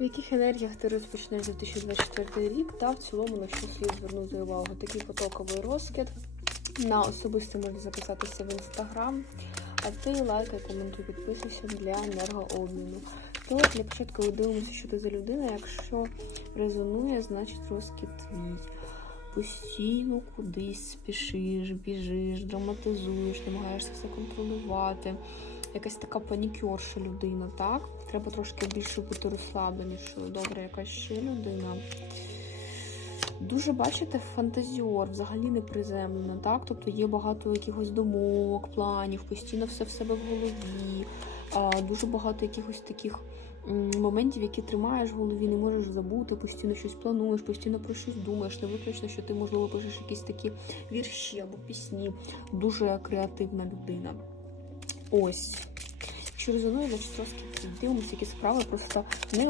В яких енергіях ти розпочнеш 2024 рік та в цілому на що слід звернути увагу? Такий потоковий розкид. На особисто можна записатися в інстаграм, а ти лайкай, коментуй, підписуйся для енергообміну. То для початку дивимося, що ти за людина. Якщо резонує, значить розкид твій. Постійно кудись спішиш, біжиш, драматизуєш, намагаєшся все контролювати. Якась така панікерша людина, так? Треба трошки більше бути розслабленішою. Добре, якась ще людина. Дуже бачите, фантазіор, взагалі не приземлена, так? Тобто є багато якихось думок, планів, постійно все в себе в голові, дуже багато якихось таких моментів, які тримаєш в голові, не можеш забути, постійно щось плануєш, постійно про щось думаєш. Не виключно, що ти, можливо, пишеш якісь такі вірші або пісні. Дуже креативна людина. Ось. Що резонує, значить трошки Дивимося, які справи просто не